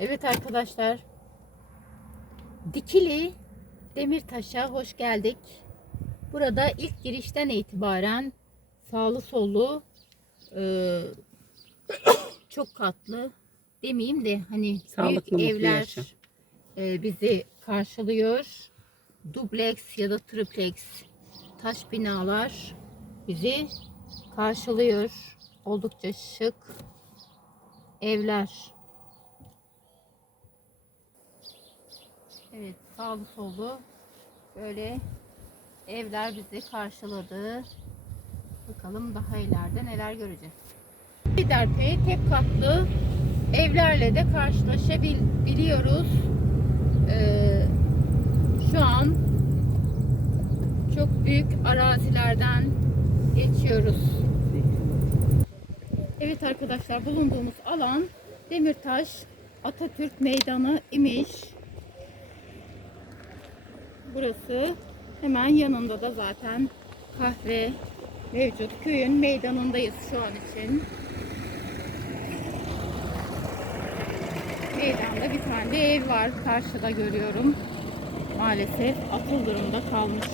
Evet arkadaşlar. Dikili Demirtaş'a hoş geldik. Burada ilk girişten itibaren sağlı sollu e, çok katlı demeyeyim de hani Sağlıklı, büyük evler yaşam. e, bizi karşılıyor. Dubleks ya da triplex taş binalar bizi karşılıyor. Oldukça şık evler. Evet sağlı sollu böyle evler bizi karşıladı. Bakalım daha ileride neler göreceğiz. Liderpe tek katlı evlerle de karşılaşabiliyoruz. Ee, şu an çok büyük arazilerden geçiyoruz. Evet arkadaşlar bulunduğumuz alan Demirtaş Atatürk Meydanı imiş. Burası hemen yanında da zaten kahve mevcut. Köyün meydanındayız şu an için. Meydanda bir tane de ev var. Karşıda görüyorum. Maalesef atıl durumda kalmış.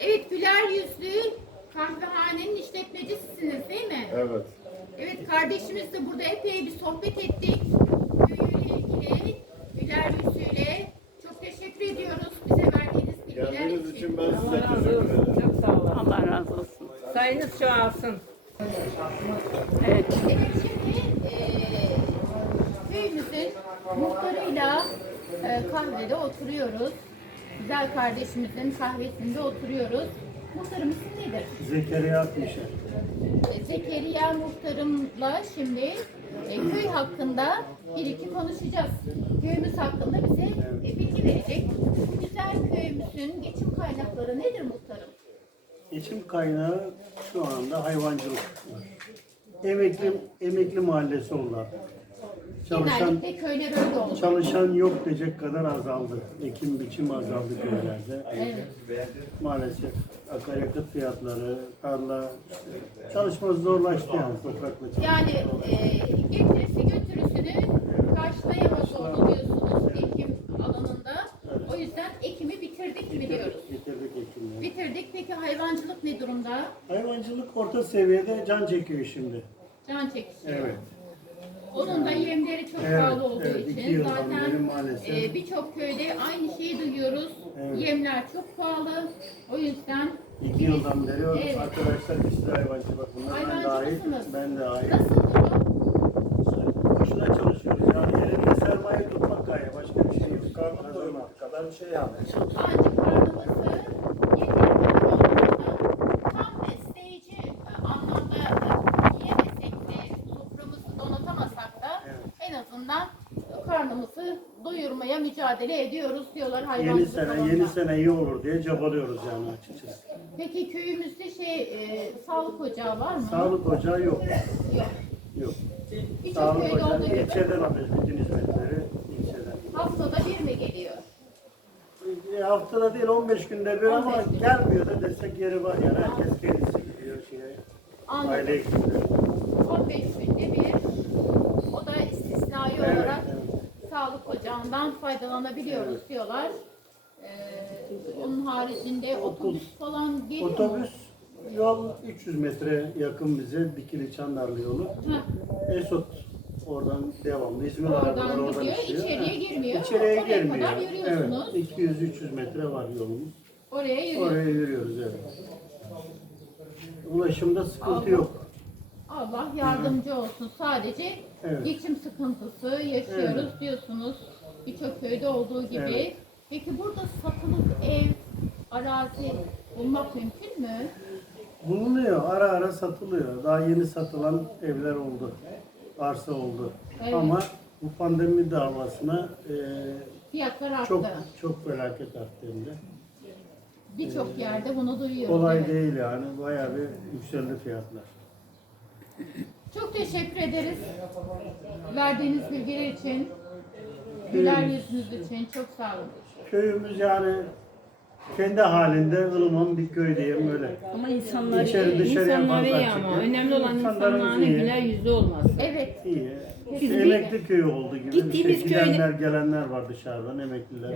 Evet güler yüzlü kahvehanenin işletmecisisiniz değil mi? Evet. Evet kardeşimiz de burada epey bir sohbet ettik. Köyüyle ilgili güler yüzüyle. Çok teşekkür ediyoruz bize verdiğiniz bilgiler Geldiğiniz için. için ben size Allah razı teşekkür olsun. ederim. Çok sağ olun. Allah razı olsun. Sayınız çoğalsın. Evet. Evet şimdi eee köyümüzün muhtarıyla eee, kahvede oturuyoruz. Güzel kardeşimizin kahvesinde oturuyoruz. Muhtarım isim nedir? Zekeriya Akmışar. E, Zekeriya muhtarımla şimdi e, köy hakkında bir iki konuşacağız. Köyümüz hakkında bize e, bilgi verecek. Bu güzel köyümüzün geçim kaynakları nedir muhtarım? Geçim kaynağı şu anda hayvancılık var. Emekli, emekli mahallesi onlar. Çalışan, Genellikle köyler öyle olur. çalışan yok diyecek kadar azaldı. Ekim biçim azaldı köylerde. Evet. Maalesef akaryakıt fiyatları, tarla, çalışması zorlaştı yani toprakla çalışmak. Yani e, getirisi götürüsünü karşılayamaz oldu diyorsunuz ekim alanında. O yüzden ekimi bitirdik mi diyoruz. Bitirdik ekimleri. Bitirdik. Peki hayvancılık ne durumda? Hayvancılık orta seviyede can çekiyor şimdi. Can çekişiyor. Evet. Onun da yemleri çok Evet, pahalı olduğu evet, iki için yıldan zaten maalesef. e, birçok köyde aynı şeyi duyuyoruz. Evet. Yemler çok pahalı. O yüzden İki yıldan beri Evet. arkadaşlar biz de hayvancılık bunlar. Ben dahil. Hayvancılısınız. Ben dahil. nasıl durum? Boşuna çalışıyoruz. Yani elinde sermaye tutmak gaye. Başka bir şey yok. Karnını doyurmak kadar bir şey çalışıyoruz. Ancak karnımızı yeterli olduğunda tam besleyici e, anlamda e, yiyemesek de soframızı donatamasak da Evet. en azından karnımızı doyurmaya mücadele ediyoruz diyorlar Yeni hayvancılık sene, alanında. yeni sene iyi olur diye çabalıyoruz yani açıkçası. Peki köyümüzde şey e, sağlık ocağı var mı? Sağlık ocağı yok. Yok. Yok. Birçok Sağlık köyde olduğu ocağı gibi ilçeden alıyoruz bütün hizmetleri. ilçeden. haftada bir mi geliyor? E, haftada değil 15 günde bir ama 15 gün. gelmiyor da desek yeri var yani herkes kendisi gidiyor şeye. Anladım. Aile gidiyor. 15 günde bir. O da istisnai olarak. Sağlık ocağından faydalanabiliyoruz diyorlar. Ee, onun haricinde otobüs falan geliyor mu? Otobüs yol 300 metre yakın bize Dikili Çandarlı yolu. Heh, Esot oradan devamlı İzmir arabaları oradan gidiyor, işliyor. içeriye girmiyor. İçeriye Oraya girmiyor. kadar yürüyorsunuz. Evet, 200-300 metre var yolumuz. Oraya yürüyor. Oraya yürüyoruz evet. Ulaşımda sıkıntı yok. Allah yardımcı olsun. Sadece Evet. geçim sıkıntısı yaşıyoruz diyorsunuz. Birçok köyde olduğu gibi. Evet. Peki burada satılık ev, arazi bulmak mümkün mü? Bulunuyor, ara ara satılıyor. Daha yeni satılan evler oldu. Arsa oldu. Evet. Ama bu pandemi davasına e, Fiyatlar arttı. çok çok felaket arttı hem de. Birçok yerde bunu duyuyoruz. Kolay evet. değil yani. Bayağı bir yükseldi fiyatlar. Çok teşekkür ederiz. Verdiğiniz bilgiler için, güler yüzünüz için çok sağ olun. Köyümüz yani Kendi halinde ılıman bir köy diyeyim öyle. Ama insanları İçeri iyi, dışarıya insanları fazla iyi ama çıkıyor. önemli olan İnsanlarımız insanların iyi. güler yüzlü olması. Evet. İyi. Bizim emekli köyü oldu gibi. Gittiğimiz bir şey. köyde- Gidenler gelenler var dışarıdan emekliler.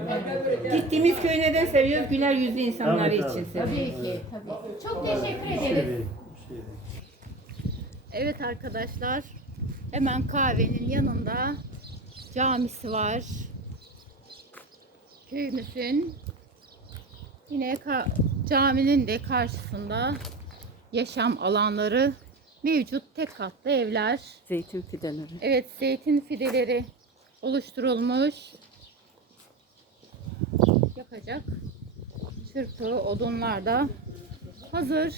Gittiğimiz köyü neden seviyoruz? Güler yüzlü insanları Tabii, için tabii. seviyoruz. Tabii ki. Tabii. Çok teşekkür Bir şey ederiz. değil, bir şey değil. Evet arkadaşlar. Hemen kahvenin yanında camisi var. Köyümüzün yine caminin de karşısında yaşam alanları mevcut tek katlı evler. Zeytin fideleri. Evet zeytin fideleri oluşturulmuş. Yakacak çırpı odunlar da hazır.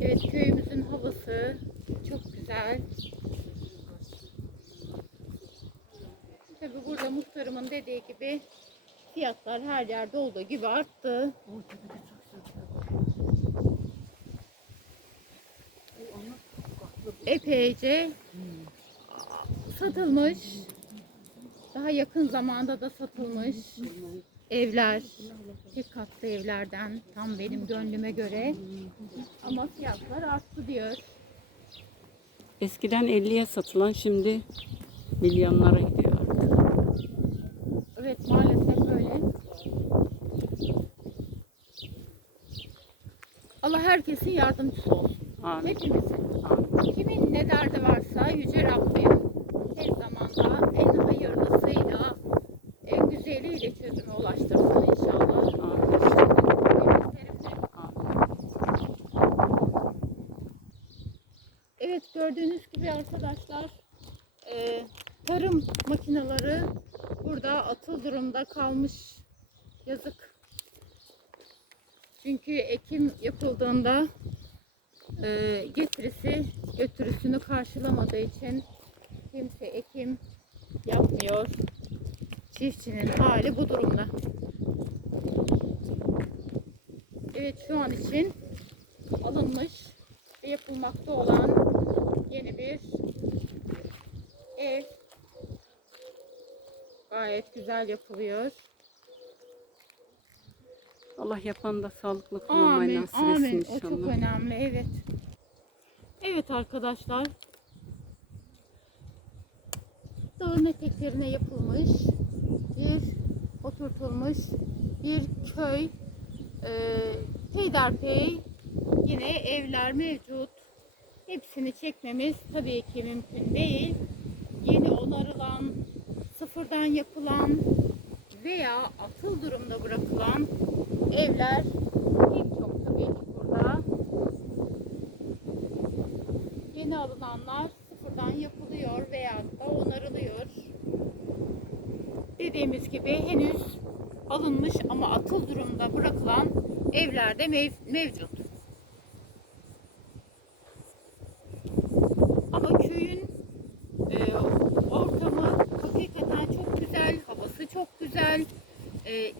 Evet köyümüzün havası çok güzel. Tabi burada muhtarımın dediği gibi fiyatlar her yerde olduğu gibi arttı. epeyce satılmış. Daha yakın zamanda da satılmış evler. Tek katlı evlerden tam benim gönlüme göre. Ama fiyatlar arttı diyor. Eskiden 50'ye satılan şimdi milyonlara gidiyor artık. Evet maalesef öyle. Allah herkesin yardımcısı olsun. Amin. Hepimizin. Kimin ne derdi varsa Yüce Rabbim her zamanda en hayırlısıyla, en güzeliyle çözüme ulaştırsın inşallah. Evet gördüğünüz gibi arkadaşlar e, tarım makineleri burada atıl durumda kalmış. Yazık. Çünkü ekim yapıldığında e, getirisi götürüsünü karşılamadığı için kimse ekim yapmıyor. Çiftçinin hali bu durumda. Evet şu an için alınmış ve yapılmakta olan yeni bir ev. Gayet güzel yapılıyor. Allah yapan da sağlıklı kullanmayı Amin, nasip etsin amin. O çok önemli, evet. Evet arkadaşlar. Dağın eteklerine yapılmış bir oturtulmuş bir köy. Ee, peyderpey yine evler mevcut. Hepsini çekmemiz tabii ki mümkün değil. Yeni onarılan, sıfırdan yapılan veya atıl durumda bırakılan evler pek çok tabii ki burada. Yeni alınanlar sıfırdan yapılıyor veya da onarılıyor. Dediğimiz gibi henüz alınmış ama atıl durumda bırakılan evlerde mev- mevcut. Ama köyün e, ortamı hakikaten çok güzel, havası çok güzel. E,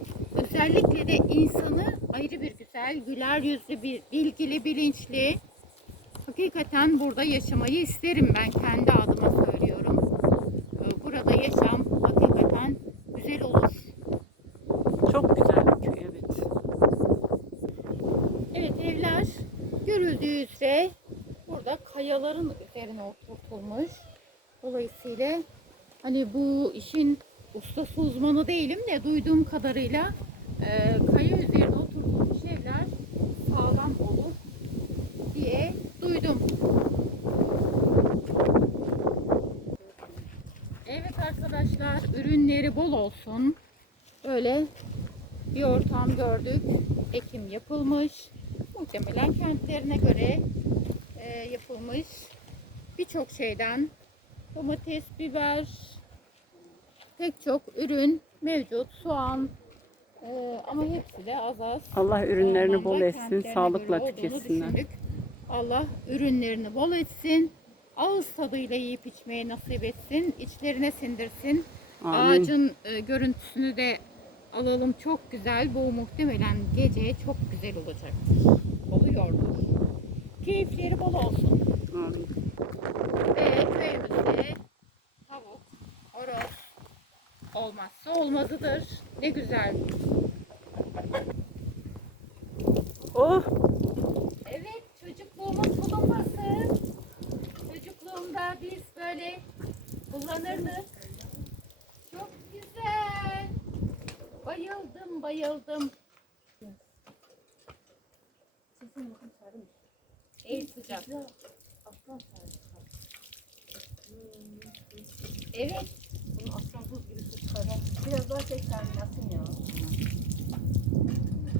özellikle de insanı ayrı bir güzel, güler yüzlü, bir bilgili, bilinçli. Hakikaten burada yaşamayı isterim ben kendi adıma söylüyorum. E, burada yaşam hakikaten güzel olur. Çok güzel bir köy evet. Evet evler görüldüğü üzere burada kayaların oturtulmuş. Dolayısıyla hani bu işin ustası uzmanı değilim de duyduğum kadarıyla e, kaya üzerine oturtulmuş evler sağlam olur diye duydum. Evet arkadaşlar ürünleri bol olsun. Böyle bir ortam gördük. Ekim yapılmış. Muhtemelen kentlerine göre e, yapılmış. Birçok şeyden domates, biber, pek çok ürün mevcut. Soğan e, ama hepsi de az az. Allah ürünlerini bol etsin, sağlıkla tüketsinler. Allah ürünlerini bol etsin. Ağız tadıyla yiyip içmeyi nasip etsin. içlerine sindirsin. Amin. Ağacın e, görüntüsünü de alalım. Çok güzel. Bu muhtemelen gece çok güzel olacaktır. Oluyordur. Keyifleri bol olsun. Amin. Ve köyümüzde tavuk, horoz, olmazsa olmazıdır. Ne güzel. Oh Evet, çocukluğumuz bulunması. Çocukluğumda biz böyle kullanırdık. Çok güzel. Bayıldım, bayıldım. El sıcak. Evet. Buz gibi su. Biraz daha tekrar yapsın ya.